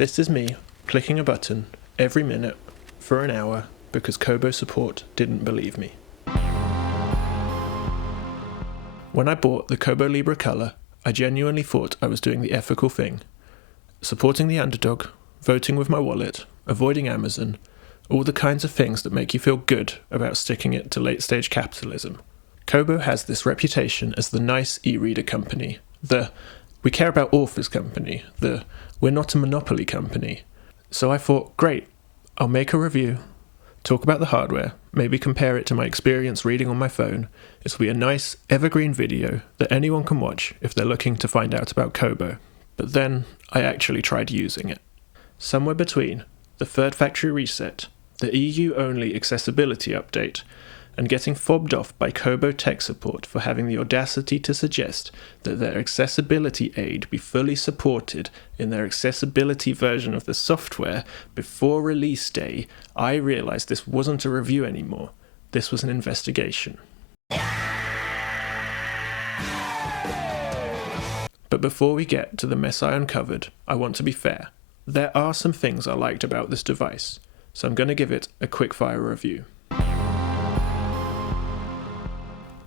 This is me clicking a button every minute for an hour because Kobo support didn't believe me. When I bought the Kobo Libra Colour, I genuinely thought I was doing the ethical thing. Supporting the underdog, voting with my wallet, avoiding Amazon, all the kinds of things that make you feel good about sticking it to late-stage capitalism. Kobo has this reputation as the nice e-reader company, the we care about authors company, the we're not a monopoly company. So I thought, great, I'll make a review, talk about the hardware, maybe compare it to my experience reading on my phone. It'll be a nice, evergreen video that anyone can watch if they're looking to find out about Kobo. But then I actually tried using it. Somewhere between the third factory reset, the EU-only accessibility update, and getting fobbed off by Kobo tech support for having the audacity to suggest that their accessibility aid be fully supported in their accessibility version of the software before release day, I realised this wasn't a review anymore. This was an investigation. But before we get to the mess I uncovered, I want to be fair. There are some things I liked about this device, so I'm going to give it a quick-fire review.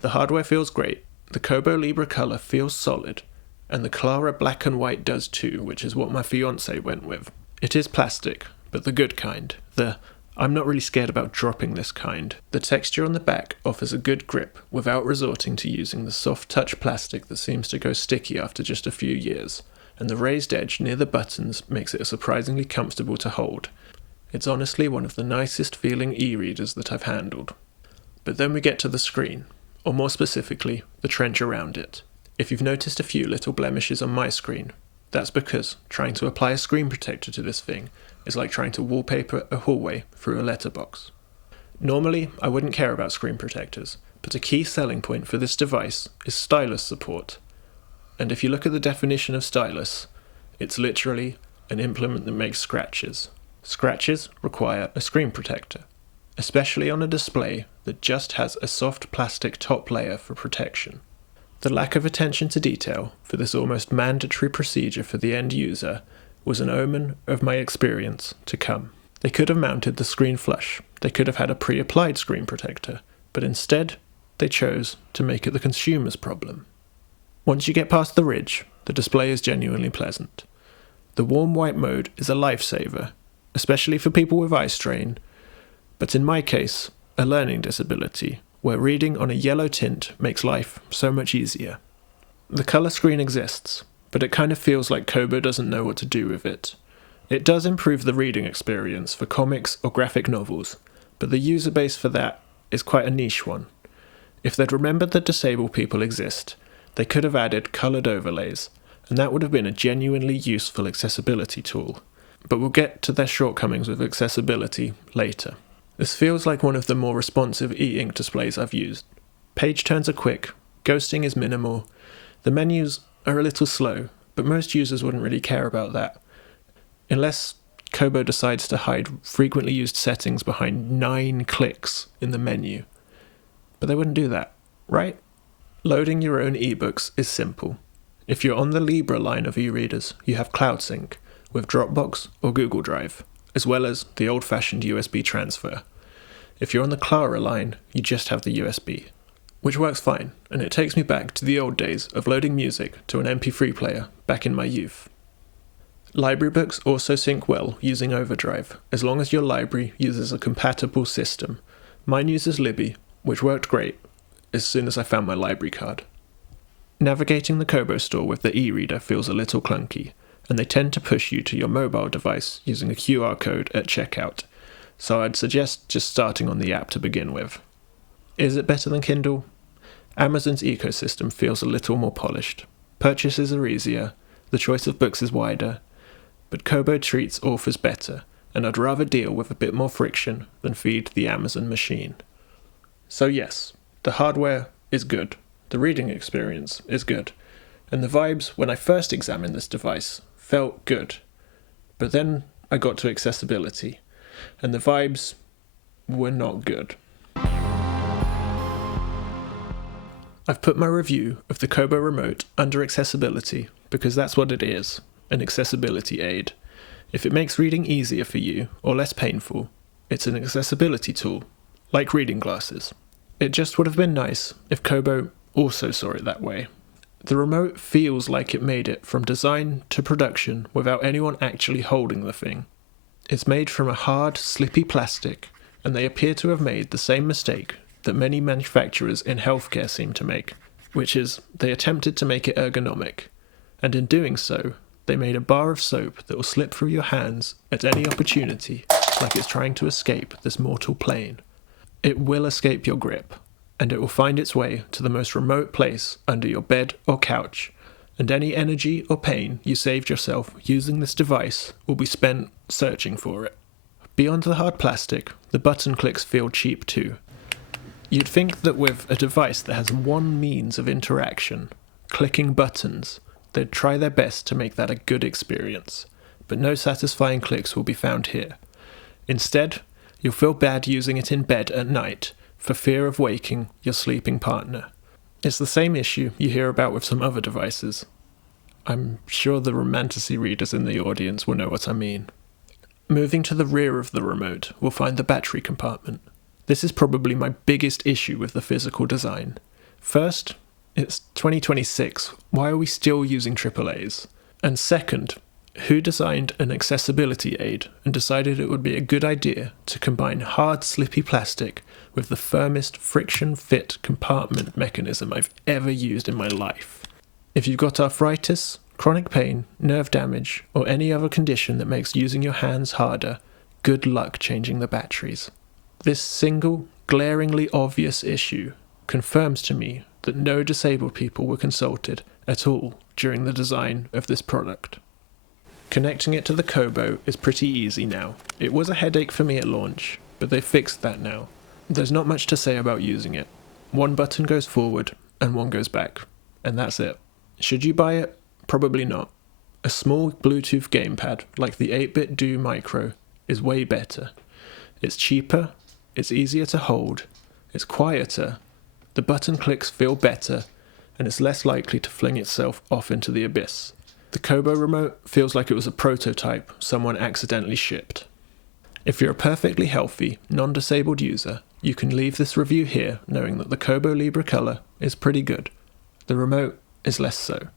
The hardware feels great, the Kobo Libra Colour feels solid, and the Clara black and white does too, which is what my fiancé went with. It is plastic, but the good kind. I'm not really scared about dropping this kind. The texture on the back offers a good grip without resorting to using the soft touch plastic that seems to go sticky after just a few years, and the raised edge near the buttons makes it surprisingly comfortable to hold. It's honestly one of the nicest feeling e-readers that I've handled. But then we get to the screen, or more specifically, the trench around it. If you've noticed a few little blemishes on my screen, that's because trying to apply a screen protector to this thing is like trying to wallpaper a hallway through a letterbox. Normally, I wouldn't care about screen protectors, but a key selling point for this device is stylus support. And if you look at the definition of stylus, it's literally an implement that makes scratches. Scratches require a screen protector, especially on a display that just has a soft plastic top layer for protection. The lack of attention to detail for this almost mandatory procedure for the end user was an omen of my experience to come. They could have mounted the screen flush, they could have had a pre-applied screen protector, but instead they chose to make it the consumer's problem. Once you get past the ridge, the display is genuinely pleasant. The warm white mode is a lifesaver, especially for people with eye strain, but in my case, a learning disability, where reading on a yellow tint makes life so much easier. The colour screen exists, but it kind of feels like Kobo doesn't know what to do with it. It does improve the reading experience for comics or graphic novels, but the user base for that is quite a niche one. If they'd remembered that disabled people exist, they could have added coloured overlays, and that would have been a genuinely useful accessibility tool. But we'll get to their shortcomings with accessibility later. This feels like one of the more responsive e-ink displays I've used. Page turns are quick, ghosting is minimal, the menus are a little slow, but most users wouldn't really care about that. Unless Kobo decides to hide frequently used settings behind 9 clicks in the menu. But they wouldn't do that, right? Loading your own ebooks is simple. If you're on the Libra line of e-readers, you have CloudSync with Dropbox or Google Drive, as well as the old-fashioned USB transfer. If you're on the Clara line, you just have the USB, which works fine, and it takes me back to the old days of loading music to an MP3 player back in my youth. Library books also sync well using Overdrive, as long as your library uses a compatible system. Mine uses Libby, which worked great as soon as I found my library card. Navigating the Kobo store with the e-reader feels a little clunky, and they tend to push you to your mobile device using a QR code at checkout, so I'd suggest just starting on the app to begin with. Is it better than Kindle? Amazon's ecosystem feels a little more polished. Purchases are easier, the choice of books is wider, but Kobo treats authors better, and I'd rather deal with a bit more friction than feed the Amazon machine. So yes, the hardware is good, the reading experience is good, and the vibes when I first examined this device felt good. But then I got to accessibility, and the vibes were not good. I've put my review of the Kobo remote under accessibility because that's what it is, an accessibility aid. If it makes reading easier for you, or less painful, it's an accessibility tool, like reading glasses. It just would have been nice if Kobo also saw it that way. The remote feels like it made it from design to production without anyone actually holding the thing. It's made from a hard, slippy plastic, and they appear to have made the same mistake that many manufacturers in healthcare seem to make, which is they attempted to make it ergonomic, and in doing so, they made a bar of soap that will slip through your hands at any opportunity, like it's trying to escape this mortal plane. It will escape your grip, and it will find its way to the most remote place under your bed or couch, and any energy or pain you saved yourself using this device will be spent searching for it. Beyond the hard plastic, the button clicks feel cheap too. You'd think that with a device that has one means of interaction, clicking buttons, they'd try their best to make that a good experience, but no satisfying clicks will be found here. Instead, you'll feel bad using it in bed at night for fear of waking your sleeping partner. It's the same issue you hear about with some other devices. I'm sure the romantasy readers in the audience will know what I mean. Moving to the rear of the remote, we'll find the battery compartment. This is probably my biggest issue with the physical design. First, it's 2026, why are we still using AAAs? And second, who designed an accessibility aid and decided it would be a good idea to combine hard, slippy plastic with the firmest friction-fit compartment mechanism I've ever used in my life? If you've got arthritis, chronic pain, nerve damage, or any other condition that makes using your hands harder, good luck changing the batteries. This single, glaringly obvious issue confirms to me that no disabled people were consulted at all during the design of this product. Connecting it to the Kobo is pretty easy now. It was a headache for me at launch, but they fixed that now. There's not much to say about using it. One button goes forward and one goes back, and that's it. Should you buy it? Probably not. A small Bluetooth gamepad like the 8-bit Do Micro is way better. It's cheaper, it's easier to hold, it's quieter, the button clicks feel better, and it's less likely to fling itself off into the abyss. The Kobo remote feels like it was a prototype someone accidentally shipped. If you're a perfectly healthy, non-disabled user, you can leave this review here knowing that the Kobo Libra Colour is pretty good. The remote is less so.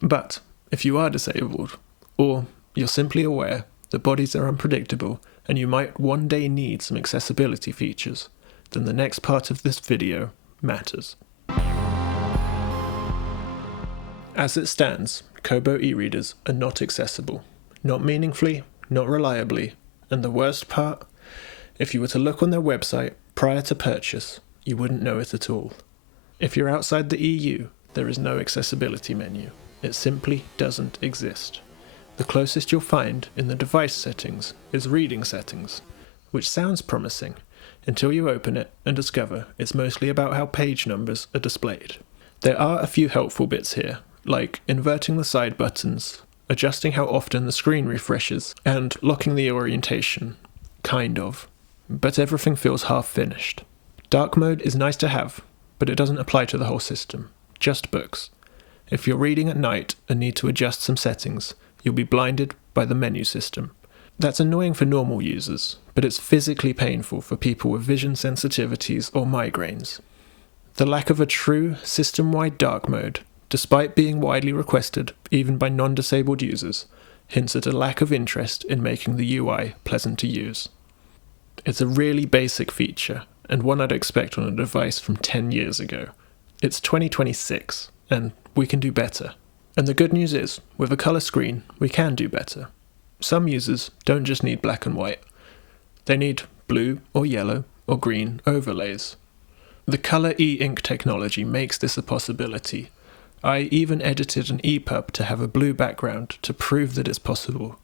But if you are disabled, or you're simply aware that bodies are unpredictable and you might one day need some accessibility features, then the next part of this video matters. As it stands, Kobo e-readers are not accessible. Not meaningfully, not reliably, and the worst part, if you were to look on their website prior to purchase, you wouldn't know it at all. If you're outside the EU, there is no accessibility menu. It simply doesn't exist. The closest you'll find in the device settings is reading settings, which sounds promising until you open it and discover it's mostly about how page numbers are displayed. There are a few helpful bits here, like inverting the side buttons, adjusting how often the screen refreshes, and locking the orientation. Kind of. But everything feels half-finished. Dark mode is nice to have, but it doesn't apply to the whole system. Just books. If you're reading at night and need to adjust some settings, you'll be blinded by the menu system. That's annoying for normal users, but it's physically painful for people with vision sensitivities or migraines. The lack of a true system-wide dark mode, despite being widely requested even by non-disabled users, hints at a lack of interest in making the UI pleasant to use. It's a really basic feature, and one I'd expect on a device from 10 years ago. It's 2026, and we can do better. And the good news is, with a colour screen, we can do better. Some users don't just need black and white. They need blue or yellow or green overlays. The Colour e-ink technology makes this a possibility. I even edited an EPUB to have a blue background to prove that it's possible.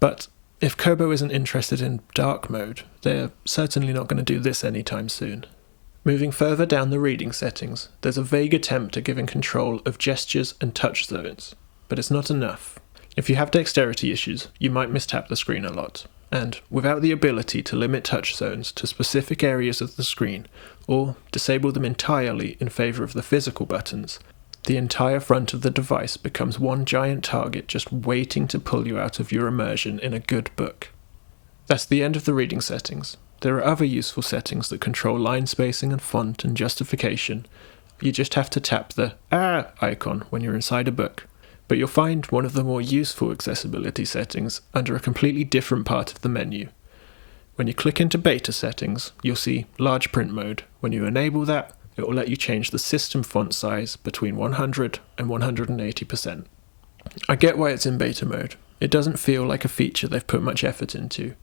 But if Kobo isn't interested in dark mode, they're certainly not going to do this anytime soon. Moving further down the reading settings, there's a vague attempt at giving control of gestures and touch zones, but it's not enough. If you have dexterity issues, you might mistap the screen a lot, and without the ability to limit touch zones to specific areas of the screen, or disable them entirely in favour of the physical buttons, The entire front of the device becomes one giant target just waiting to pull you out of your immersion in a good book. That's the end of the reading settings. There are other useful settings that control line spacing and font and justification. You just have to tap the icon when you're inside a book. But you'll find one of the more useful accessibility settings under a completely different part of the menu. When you click into beta settings, you'll see large print mode. When you enable that, it will let you change the system font size between 100 and 180%. I get why it's in beta mode. It doesn't feel like a feature they've put much effort into.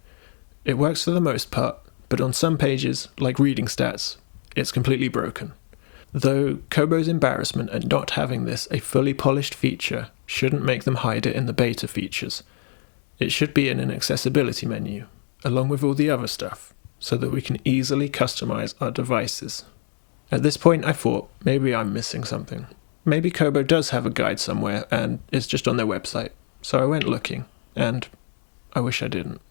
It works for the most part, but on some pages, like reading stats, it's completely broken. Though Kobo's embarrassment at not having this a fully polished feature shouldn't make them hide it in the beta features. It should be in an accessibility menu, along with all the other stuff, so that we can easily customize our devices. At this point I thought, maybe I'm missing something. Maybe Kobo does have a guide somewhere and it's just on their website. So I went looking, and I wish I didn't.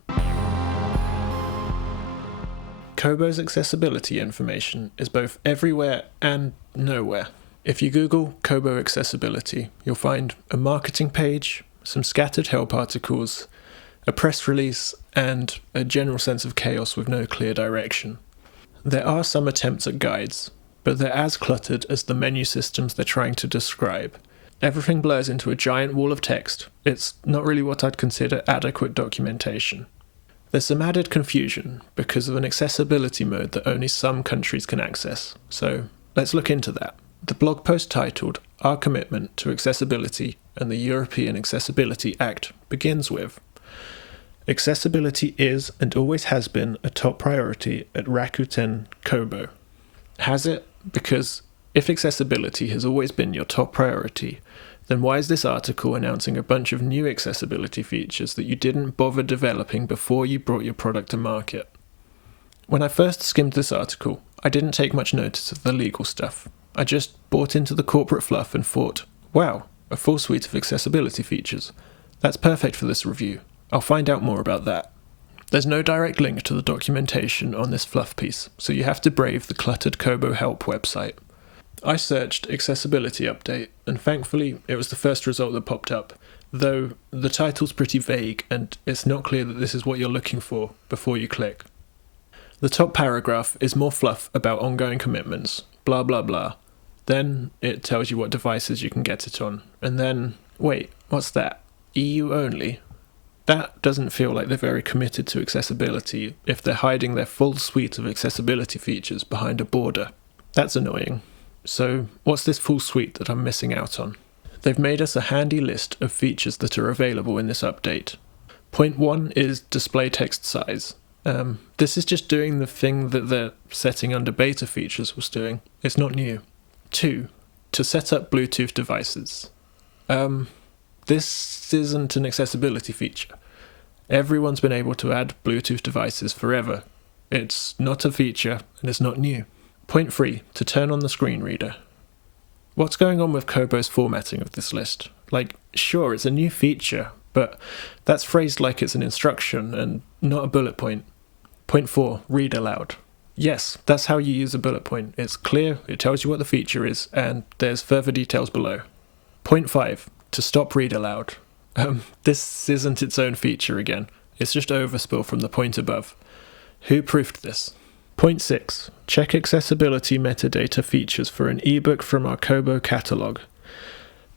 Kobo's accessibility information is both everywhere and nowhere. If you Google Kobo accessibility, you'll find a marketing page, some scattered help articles, a press release, and a general sense of chaos with no clear direction. There are some attempts at guides, but they're as cluttered as the menu systems they're trying to describe. Everything blurs into a giant wall of text. It's not really what I'd consider adequate documentation. There's some added confusion because of an accessibility mode that only some countries can access, so let's look into that. The blog post titled Our Commitment to Accessibility and the European Accessibility Act begins with, accessibility is and always has been a top priority at Rakuten Kobo. Has it? Because if accessibility has always been your top priority, then why is this article announcing a bunch of new accessibility features that you didn't bother developing before you brought your product to market? When I first skimmed this article, I didn't take much notice of the legal stuff. I just bought into the corporate fluff and thought, wow, a full suite of accessibility features. That's perfect for this review. I'll find out more about that. There's no direct link to the documentation on this fluff piece, so you have to brave the cluttered Kobo help website. I searched accessibility update, and thankfully it was the first result that popped up, though the title's pretty vague and it's not clear that this is what you're looking for before you click. The top paragraph is more fluff about ongoing commitments, blah blah blah. Then it tells you what devices you can get it on, and then, wait, what's that? EU only? That doesn't feel like they're very committed to accessibility if they're hiding their full suite of accessibility features behind a border. That's annoying. So what's this full suite that I'm missing out on? They've made us a handy list of features that are available in this update. Point 1 is display text size. This is just doing the thing that the setting under beta features was doing. It's not new. 2, to set up Bluetooth devices. This isn't an accessibility feature. Everyone's been able to add Bluetooth devices forever. It's not a feature, and it's not new. Point 3, to turn on the screen reader. What's going on with Kobo's formatting of this list? Like, sure, it's a new feature, but that's phrased like it's an instruction and not a bullet point. Point 4, read aloud. Yes, that's how you use a bullet point. It's clear, it tells you what the feature is, and there's further details below. Point 5, to stop read aloud. This isn't its own feature again. It's just overspill from the point above. Who proofed this? Point 6. Check accessibility metadata features for an ebook from our Kobo catalog.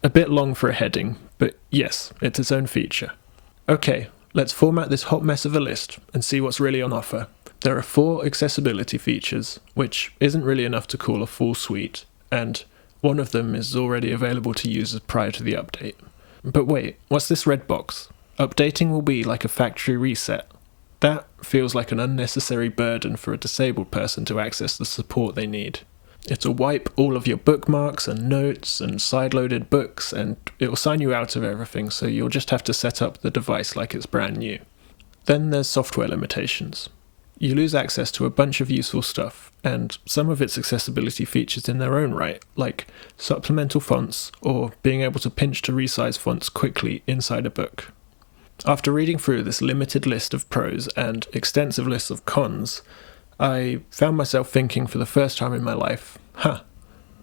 A bit long for a heading, but yes, it's its own feature. Okay, let's format this hot mess of a list and see what's really on offer. There are 4 accessibility features, which isn't really enough to call a full suite, and one of them is already available to users prior to the update. But wait, what's this red box? Updating will be like a factory reset. That feels like an unnecessary burden for a disabled person to access the support they need. It'll wipe all of your bookmarks and notes and side-loaded books, and it'll sign you out of everything, so you'll just have to set up the device like it's brand new. Then there's software limitations. You lose access to a bunch of useful stuff, and some of its accessibility features in their own right, like supplemental fonts or being able to pinch to resize fonts quickly inside a book. After reading through this limited list of pros and extensive list of cons, I found myself thinking for the first time in my life,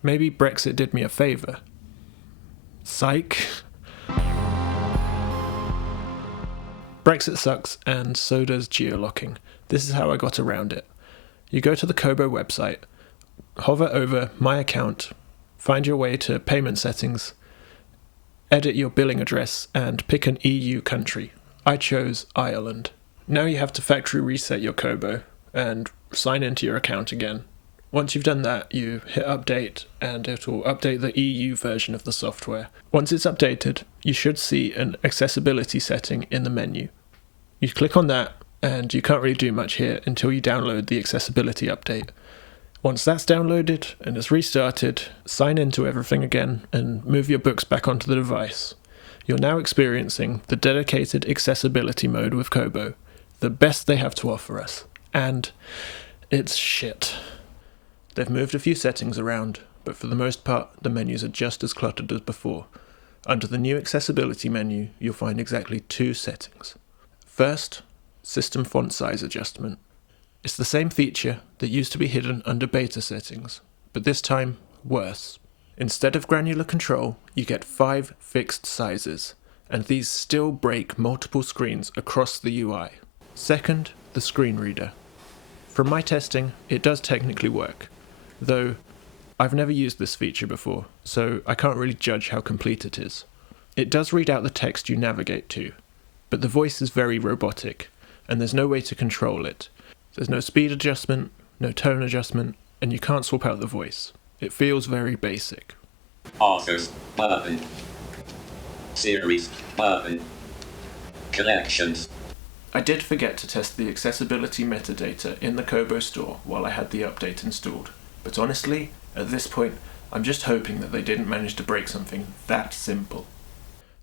maybe Brexit did me a favour. Psych. Brexit sucks, and so does geolocking. This is how I got around it. You go to the Kobo website, hover over My Account, find your way to Payment Settings, edit your billing address, and pick an EU country. I chose Ireland. Now you have to factory reset your Kobo and sign into your account again. Once you've done that, you hit update and it will update the EU version of the software. Once it's updated, you should see an accessibility setting in the menu. You click on that and you can't really do much here until you download the accessibility update. Once that's downloaded and it's restarted, sign into everything again and move your books back onto the device. You're now experiencing the dedicated accessibility mode with Kobo, the best they have to offer us. And it's shit. They've moved a few settings around, but for the most part, the menus are just as cluttered as before. Under the new accessibility menu, you'll find exactly 2 settings. First, system font size adjustment. It's the same feature that used to be hidden under beta settings, but this time, worse. Instead of granular control, you get 5 fixed sizes, and these still break multiple screens across the UI. Second, the screen reader. From my testing, it does technically work, though I've never used this feature before, so I can't really judge how complete it is. It does read out the text you navigate to, but the voice is very robotic, and there's no way to control it. There's no speed adjustment, no tone adjustment, and you can't swap out the voice. It feels very basic. Authors, button. Series, button. Collections. I did forget to test the accessibility metadata in the Kobo store while I had the update installed, but honestly, at this point, I'm just hoping that they didn't manage to break something that simple.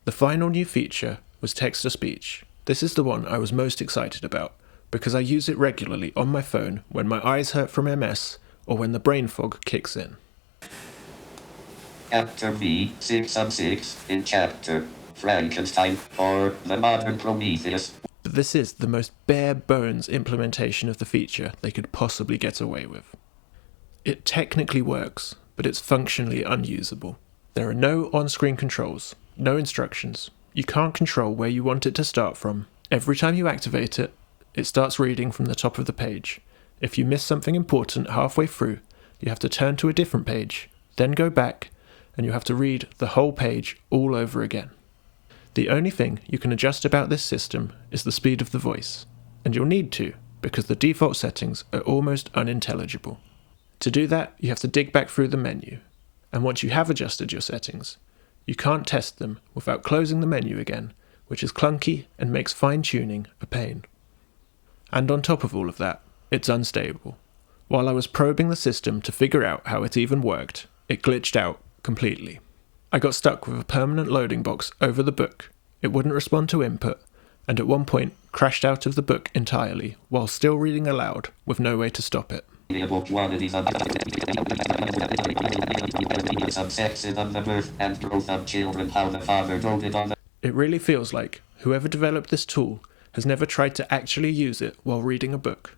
The final new feature was text-to-speech. This is the one I was most excited about, because I use it regularly on my phone when my eyes hurt from MS or when the brain fog kicks in. Chapter B616 in Chapter Frankenstein or the Modern Prometheus. But this is the most bare-bones implementation of the feature they could possibly get away with. It technically works, but it's functionally unusable. There are no on-screen controls, no instructions. You can't control where you want it to start from. Every time you activate it, it starts reading from the top of the page. If you miss something important halfway through, you have to turn to a different page, then go back, and you have to read the whole page all over again. The only thing you can adjust about this system is the speed of the voice, and you'll need to, because the default settings are almost unintelligible. To do that, you have to dig back through the menu, and once you have adjusted your settings, you can't test them without closing the menu again, which is clunky and makes fine-tuning a pain. And on top of all of that, it's unstable. While I was probing the system to figure out how it even worked, it glitched out completely. I got stuck with a permanent loading box over the book. It wouldn't respond to input, and at one point crashed out of the book entirely while still reading aloud with no way to stop it. It really feels like whoever developed this tool has never tried to actually use it while reading a book.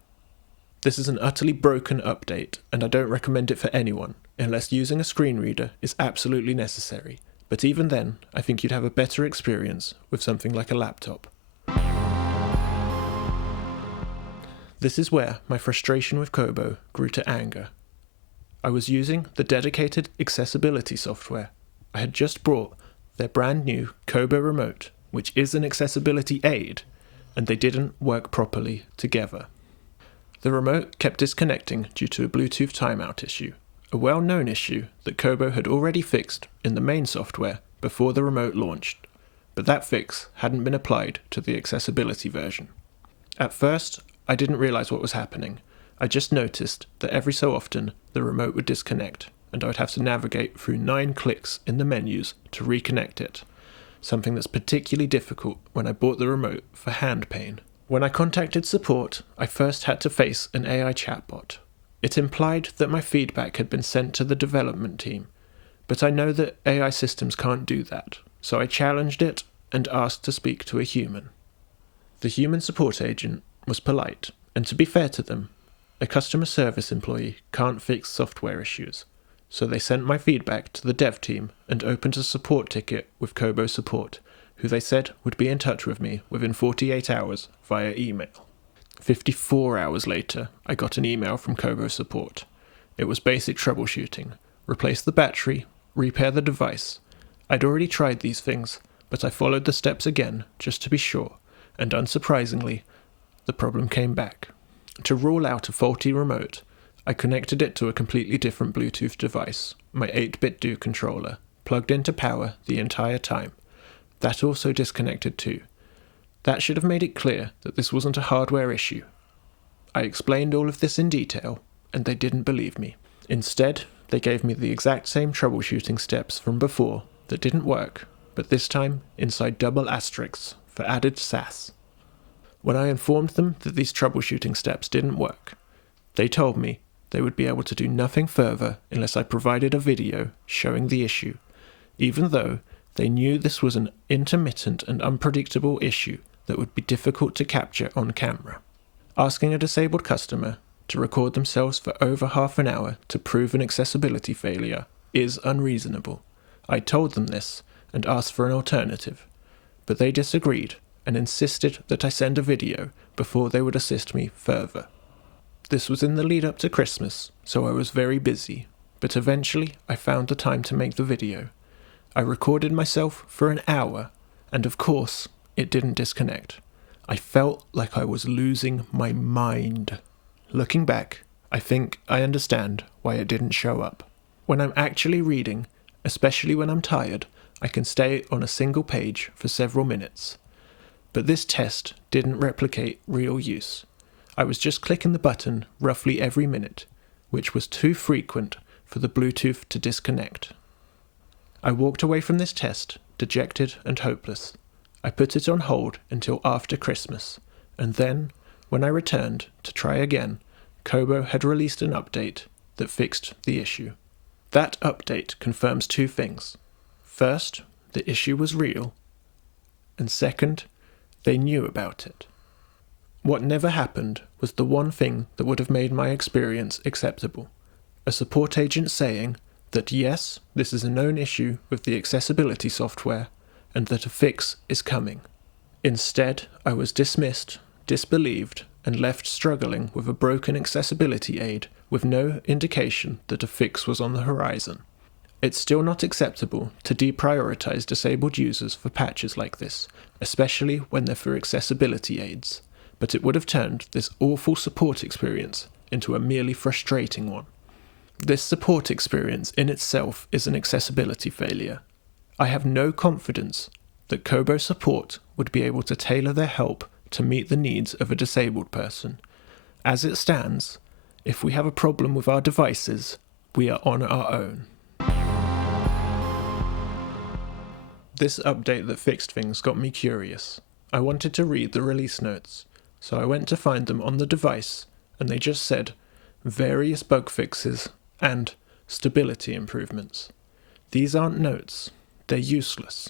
This is an utterly broken update, and I don't recommend it for anyone, unless using a screen reader is absolutely necessary. But even then, I think you'd have a better experience with something like a laptop. This is where my frustration with Kobo grew to anger. I was using the dedicated accessibility software. I had just brought their brand new Kobo remote, which is an accessibility aid, and they didn't work properly together. The remote kept disconnecting due to a Bluetooth timeout issue, a well-known issue that Kobo had already fixed in the main software before the remote launched, but that fix hadn't been applied to the accessibility version. At first, I didn't realize what was happening. I just noticed that every so often the remote would disconnect, and I would have to navigate through 9 clicks in the menus to reconnect it, something that's particularly difficult when I bought the remote for hand pain. When I contacted support, I first had to face an AI chatbot. It implied that my feedback had been sent to the development team, but I know that AI systems can't do that, so I challenged it and asked to speak to a human. The human support agent was polite, and to be fair to them, a customer service employee can't fix software issues. so they sent my feedback to the dev team and opened a support ticket with Kobo support, who they said would be in touch with me within 48 hours via email. 54 hours later, I got an email from Kobo support. It was basic troubleshooting. Replace the battery, repair the device. I'd already tried these things, but I followed the steps again just to be sure, and unsurprisingly, the problem came back. To rule out a faulty remote, I connected it to a completely different Bluetooth device, my 8-bit Do controller, plugged into power the entire time. That also disconnected too. That should have made it clear that this wasn't a hardware issue. I explained all of this in detail, and they didn't believe me. Instead, they gave me the exact same troubleshooting steps from before that didn't work, but this time inside double asterisks for added sass. When I informed them that these troubleshooting steps didn't work, they told me they would be able to do nothing further unless I provided a video showing the issue, even though they knew this was an intermittent and unpredictable issue that would be difficult to capture on camera. Asking a disabled customer to record themselves for over half an hour to prove an accessibility failure is unreasonable. I told them this and asked for an alternative, but they disagreed and insisted that I send a video before they would assist me further. This was in the lead up to Christmas, so I was very busy, but eventually I found the time to make the video. I recorded myself for an hour, and of course, it didn't disconnect. I felt like I was losing my mind. Looking back, I think I understand why it didn't show up. When I'm actually reading, especially when I'm tired, I can stay on a single page for several minutes. But this test didn't replicate real use. I was just clicking the button roughly every minute, which was too frequent for the Bluetooth to disconnect. I walked away from this test, dejected and hopeless. I put it on hold until after Christmas, and then, when I returned to try again, Kobo had released an update that fixed the issue. That update confirms two things. First, the issue was real, and second, they knew about it. What never happened was the one thing that would have made my experience acceptable. A support agent saying that yes, this is a known issue with the accessibility software, and that a fix is coming. Instead, I was dismissed, disbelieved, and left struggling with a broken accessibility aid with no indication that a fix was on the horizon. It's still not acceptable to deprioritize disabled users for patches like this, especially when they're for accessibility aids, but it would have turned this awful support experience into a merely frustrating one. This support experience in itself is an accessibility failure. I have no confidence that Kobo support would be able to tailor their help to meet the needs of a disabled person. As it stands, if we have a problem with our devices, we are on our own. This update that fixed things got me curious. I wanted to read the release notes, so I went to find them on the device, and they just said, various bug fixes and stability improvements. These aren't notes, they're useless.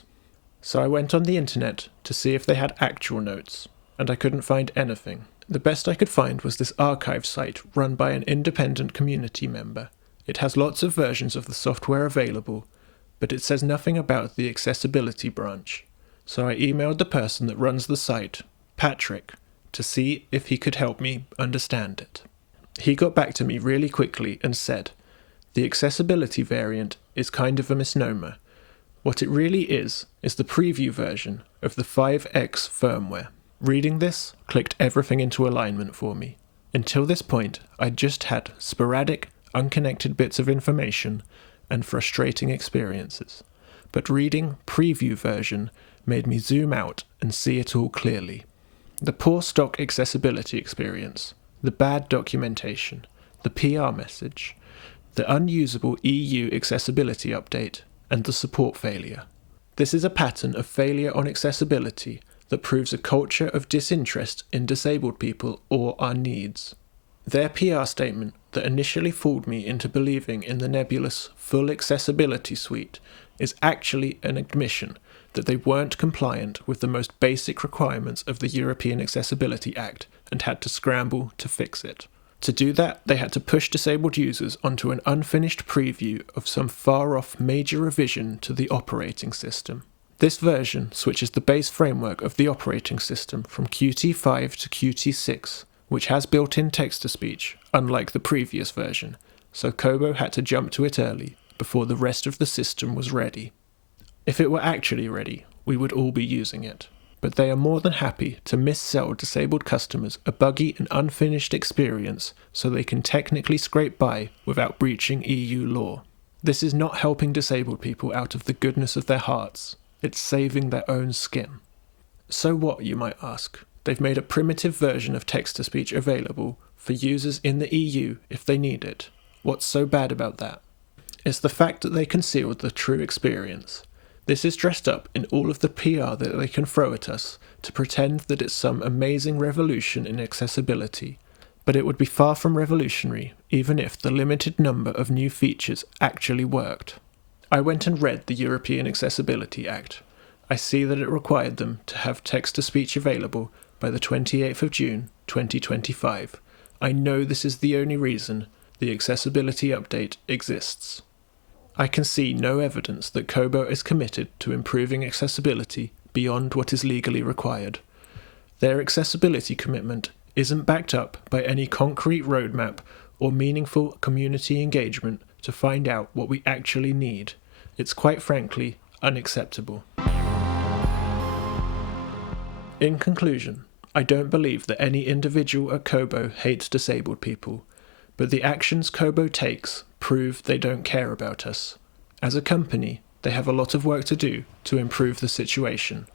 So I went on the internet to see if they had actual notes, and I couldn't find anything. The best I could find was this archive site run by an independent community member. It has lots of versions of the software available, but it says nothing about the accessibility branch. So I emailed the person that runs the site, Patrick, to see if he could help me understand it. He got back to me really quickly and said, the accessibility variant is kind of a misnomer. What it really is the preview version of the 5X firmware. Reading this clicked everything into alignment for me. Until this point, I'd just had sporadic, unconnected bits of information and frustrating experiences. But reading preview version made me zoom out and see it all clearly. The poor stock accessibility experience, the bad documentation, the PR message, the unusable EU accessibility update, and the support failure. This is a pattern of failure on accessibility that proves a culture of disinterest in disabled people or our needs. Their PR statement that initially fooled me into believing in the nebulous full accessibility suite is actually an admission that they weren't compliant with the most basic requirements of the European Accessibility Act and had to scramble to fix it. To do that, they had to push disabled users onto an unfinished preview of some far-off major revision to the operating system. This version switches the base framework of the operating system from Qt5 to Qt6, which has built-in text-to-speech, unlike the previous version, so Kobo had to jump to it early, before the rest of the system was ready. If it were actually ready, we would all be using it. But they are more than happy to missell disabled customers a buggy and unfinished experience so they can technically scrape by without breaching EU law. This is not helping disabled people out of the goodness of their hearts, it's saving their own skin. So what, you might ask? They've made a primitive version of text-to-speech available for users in the EU if they need it. What's so bad about that? It's the fact that they concealed the true experience. This is dressed up in all of the PR that they can throw at us to pretend that it's some amazing revolution in accessibility, but it would be far from revolutionary even if the limited number of new features actually worked. I went and read the European Accessibility Act. I see that it required them to have text-to-speech available by the 28th of June 2025. I know this is the only reason the accessibility update exists. I can see no evidence that Kobo is committed to improving accessibility beyond what is legally required. Their accessibility commitment isn't backed up by any concrete roadmap or meaningful community engagement to find out what we actually need. It's quite frankly unacceptable. In conclusion, I don't believe that any individual at Kobo hates disabled people, but the actions Kobo takes prove they don't care about us. As a company, they have a lot of work to do to improve the situation.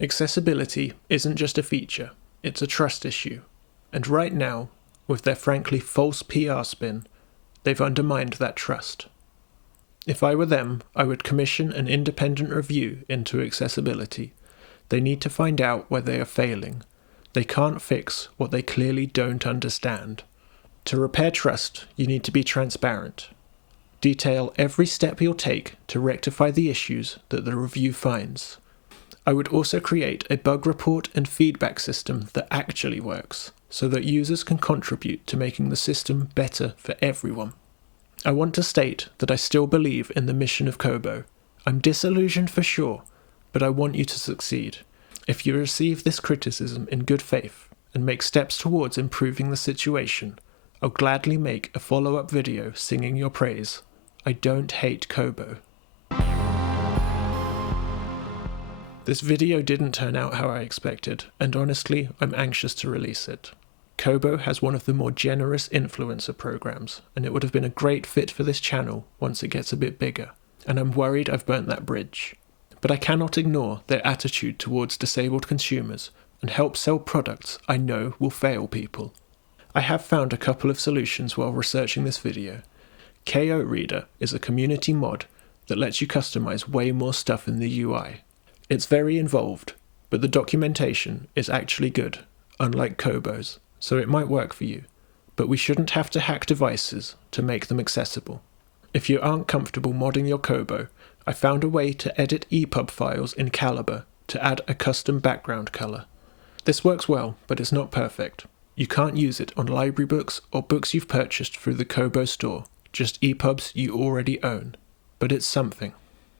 Accessibility isn't just a feature, it's a trust issue. And right now, with their frankly false PR spin, they've undermined that trust. If I were them, I would commission an independent review into accessibility. They need to find out where they are failing. They can't fix what they clearly don't understand. To repair trust, you need to be transparent. Detail every step you'll take to rectify the issues that the review finds. I would also create a bug report and feedback system that actually works, so that users can contribute to making the system better for everyone. I want to state that I still believe in the mission of Kobo. I'm disillusioned for sure, but I want you to succeed. If you receive this criticism in good faith and make steps towards improving the situation, I'll gladly make a follow-up video singing your praise. I don't hate Kobo. This video didn't turn out how I expected, and honestly, I'm anxious to release it. Kobo has one of the more generous influencer programs, and it would have been a great fit for this channel once it gets a bit bigger, and I'm worried I've burnt that bridge. But I cannot ignore their attitude towards disabled consumers and help sell products I know will fail people. I have found a couple of solutions while researching this video. KO Reader is a community mod that lets you customize way more stuff in the UI. It's very involved, but the documentation is actually good, unlike Kobo's, so it might work for you, but we shouldn't have to hack devices to make them accessible. If you aren't comfortable modding your Kobo, I found a way to edit EPUB files in Calibre to add a custom background color. This works well, but it's not perfect. You can't use it on library books or books you've purchased through the Kobo store, just EPUBs you already own. But it's something.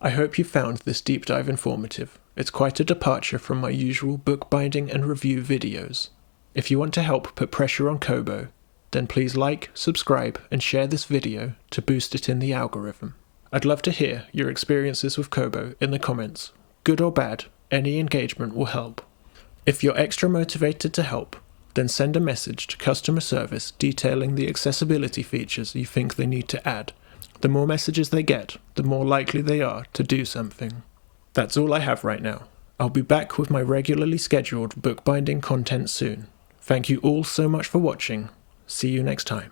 I hope you found this deep dive informative. It's quite a departure from my usual bookbinding and review videos. If you want to help put pressure on Kobo, then please like, subscribe, and share this video to boost it in the algorithm. I'd love to hear your experiences with Kobo in the comments. Good or bad, any engagement will help. If you're extra motivated to help, then send a message to customer service detailing the accessibility features you think they need to add. The more messages they get, the more likely they are to do something. That's all I have right now. I'll be back with my regularly scheduled bookbinding content soon. Thank you all so much for watching. See you next time.